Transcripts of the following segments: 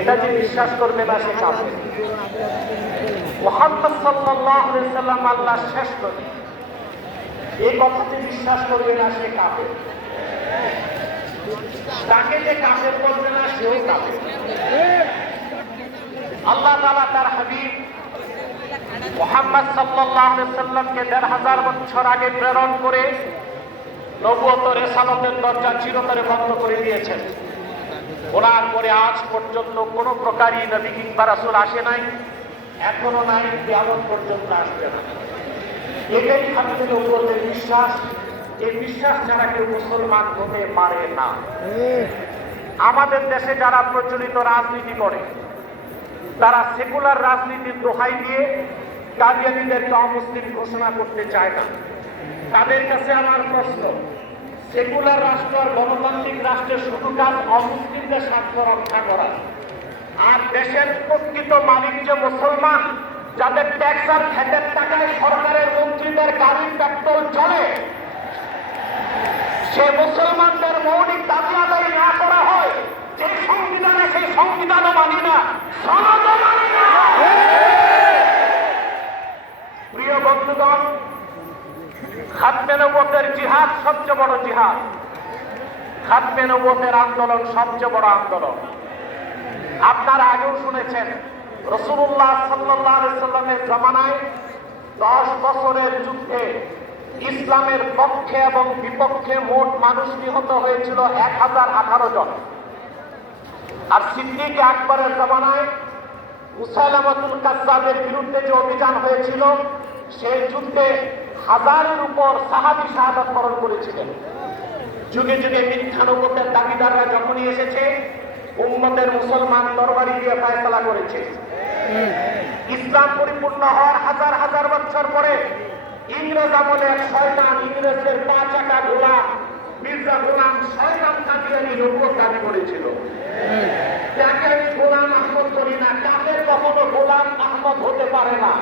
এটা যে বিশ্বাস করবে না সে কাফের। মুহাম্মদ সাল্লাল্লাহু আলাইহি সাল্লাম আল্লাহর শেষ নবী, এই কথাতে বিশ্বাস করবে না সে কাফের। তাকে যে কাফের বলবে না সেও কাফের। আল্লাহ তাআলা তার হাবিব মুহাম্মদ সাল্লাল্লাহু আলাইহি সাল্লামকে ১৫০০ বছর আগে প্রেরণ করে নবুয়ত রিসালাতের দরজা চিরতরে বন্ধ করে দিয়েছেন। ওনার পরে আজ পর্যন্ত কোন প্রকারই নবী কিংবা রাসূল আসে নাই, এখনো নাই, কিয়ামত পর্যন্ত আসবে না। এটাই খাতমে নবুয়তের বিশ্বাস। এই বিশ্বাস ছাড়া কেউ মুসলমান হতে পারে না। আমাদের দেশে যারা প্রচলিত রাজনীতি করে, তারা সেকুলার রাজনীতির দোহাই দিয়ে কাদিয়ানীদেরকে অমুসলিম ঘোষণা করতে চায় না। তাদের কাছে আমার প্রশ্ন, সেকুলার রাষ্ট্র আর গণতান্ত্রিক রাষ্ট্রের শুধু কাজ অমুসলিমদের স্বার্থ রক্ষা করা, আর দেশের প্রকৃত মালিক যে মুসলমান, যাদের ট্যাক্স আর ভ্যাটের টাকায় সরকারের মন্ত্রীদের গাড়ির পেট্রোল চলে, সে মুসলমানদের মৌলিক দাবি আদায় না করা হয়, যে সংবিধানে সেই সংবিধানও মানি না, সনদও মানি না। প্রিয় বন্ধুগণ, খাতমে নবুয়তের জিহাদ সবচেয়ে বড় জিহাদ। খাতমে নবুয়তের আন্দোলন সবচেয়ে বড় আন্দোলন। আপনারা আগেও শুনেছেন, রাসূলুল্লাহ সাল্লাল্লাহু আলাইহি সাল্লামের জামানায় 10 বছরের যুদ্ধে ইসলামের পক্ষে এবং বিপক্ষে মোট মানুষ নিহত হয়েছিল 1018 জন। আর সিদ্দিক আকবরের জামানায় মুসাইলামাতুল কাজ্জাবের বিরুদ্ধে যে অভিযান হয়েছিল, সেই যুদ্ধে 1000-এর উপর সাহাবী শাহাদাত বরণ করেছিলেন। যুগে যুগে মিথ্যা নবুয়তের দাবিদাররা যখনই এসেছে, উম্মতের মুসলমান তরবারি দিয়ে ফয়সালা করেছে। ইসলাম পরিপূর্ণ হওয়ার হাজার হাজার বছর পরে ইংরেজ আমলে এক শয়তান, ইংরেজদের 5 চাকা গোলাম মির্জা গোলাম শয়তান কাদিয়ানী নবুয়ত দাবি করেছিল। তাকে আমি গোলাম আহমদ করি না, কাফের কখনো গোলাম আহমদ হতে পারে না।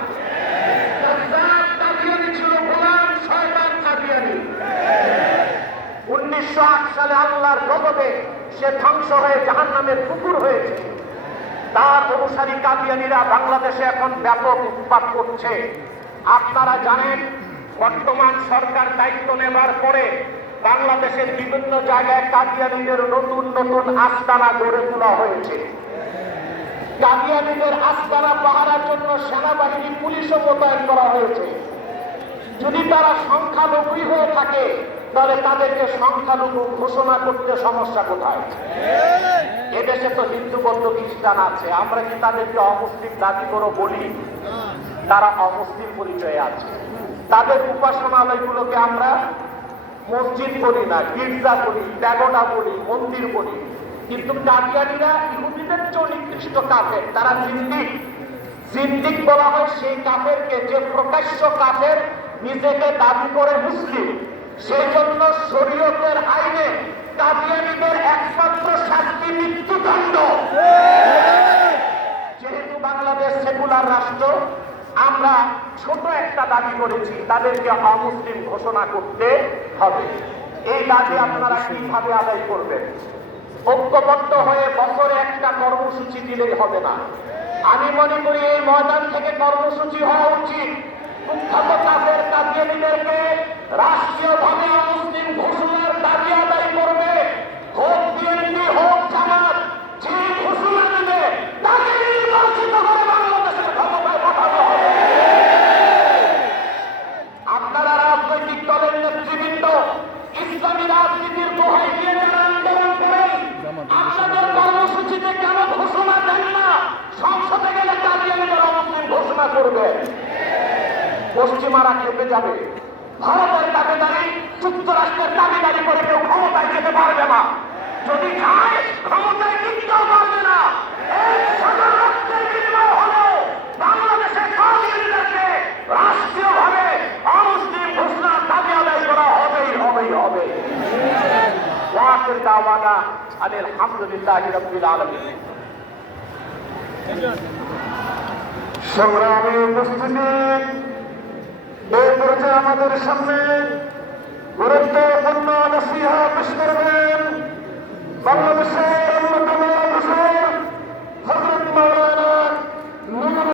কাজ্জাব কাদিয়ানী ছিল গোলাম শয়তান কাদিয়ানী। 1908 সালে আল্লাহর গজবে সে ধ্বংস হয়ে জাহান্নামের কুকুর হয়েছে। তার অনুসারী কাদিয়ানীরা বাংলাদেশে এখন ব্যাপক উৎপাত করছে। আপনারা জানেন, বর্তমান সরকার দায়িত্ব নেবার পরে বাংলাদেশের বিভিন্ন জায়গায় কাদিয়ানীদের নতুন নতুন আস্তানা গড়ে তোলা হয়েছে। কাদিয়ানীদের আস্তানা পাহারার জন্য সেনাবাহিনী, পুলিশও মোতায়েন করা হয়েছে। যদি তারা সংখ্যালঘুই হয়ে থাকে, তাহলে তাদেরকে সংখ্যালঘু ঘোষণা করতে সমস্যা কোথায়? এদেশে তো হিন্দু, বৌদ্ধ, খ্রিস্টান আছে, আমরা কি তাদেরকে অমুসলিম দাবি করে বলি? তারা অমুসলিম পরিচয়ে আছে। তাদের উপাসনালয়গুলোকে আমরা মসজিদ বলি না, গির্জা বলি, প্যাগোডা বলি, মন্দির বলি। কিন্তু কাদিয়ানীরা ইহুদিদের চেয়ে নিকৃষ্ট কাফের, তারা জিন্দিক। জিন্দিক বলা হয় সেই কাফেরকে যে প্রকাশ্য কাফের, নিজেকে দাবি করে মুসলিম। সেই জন্য শরীয়তের আইনে কাদিয়ানীদের একমাত্র শাস্তি মৃত্যুদণ্ড। যেহেতু বাংলাদেশ সেকুলার রাষ্ট্র, আমরা ছোট একটা দাবি করেছি, তাদেরকে অমুসলিম ঘোষণা করতে হবে। এই দাবি আপনারা কিভাবে আদায় করবেন? ঐক্যবদ্ধ হয়ে বছরে একটা কর্মসূচি দিলেই হবে না। আমি মনে করি এই ময়দান থেকে কর্মসূচি হওয়া উচিত। কুখ্যাত কাফের কাদিয়ানীদেরকে রাষ্ট্রীয়ভাবে মুসলিম ঘোষণার দাবি আদায় করবে। হোক বিএনপি, হোক জামাত, যে ঘোষণা দেবে তাকে নির্বাচিত করে বাংলাদেশের ক্ষমতায় পাঠানো হবে। আপনারা রাজনৈতিক দলের নেতৃবৃন্দ ইসলামী রাজনীতির দোহাই দিয়ে যারা আন্দোলন করেন, আপনাদের কর্মসূচিতে কেন ঘোষণা দেন না? সংসদে গেলে কাদিয়ানীরা মুসলিম ঘোষণা করবে, পশ্চিমারা খেপে যাবে। ভারতের দাবিদারি, যুক্তরাষ্ট্রের দাবিদারি করে কেউ ক্ষমতায় যেতে পারবে না। যদি যায়, ক্ষমতায় টিকতেও পারবে না। এই সাধারণ রক্তের বিনিময় হলো বাংলাদেশের কাদিয়ানীদেরকে রাষ্ট্রীয়ভাবে অমুসলিম ঘোষণার দাবি আদায় করা হবেই হবেই হবে। ওয়াকির দাওয়ানা আলহামদুলিল্লাহি রাব্বিল আলামিন। সংগ্রামী উপস্থিতি, এই পর্যায়ে আমাদের সামনে গুরুত্বপূর্ণ নসিহত পেশ করবেন বাংলাদেশের